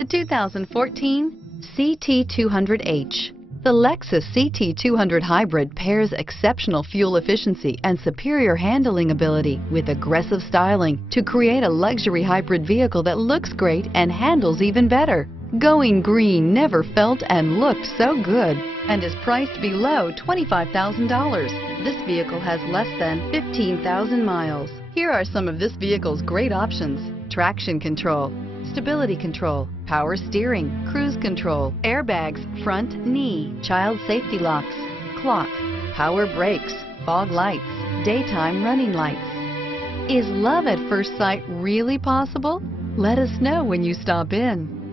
The 2014 CT200H. The Lexus CT200 Hybrid pairs exceptional fuel efficiency and superior handling ability with aggressive styling to create a luxury hybrid vehicle that looks great and handles even better. Going green never felt and looked so good and is priced below $25,000. This vehicle has less than 15,000 miles. Here are some of this vehicle's great options: traction control, stability control, power steering, cruise control, airbags, front knee, child safety locks, clock, power brakes, fog lights, daytime running lights. Is love at first sight really possible? Let us know when you stop in.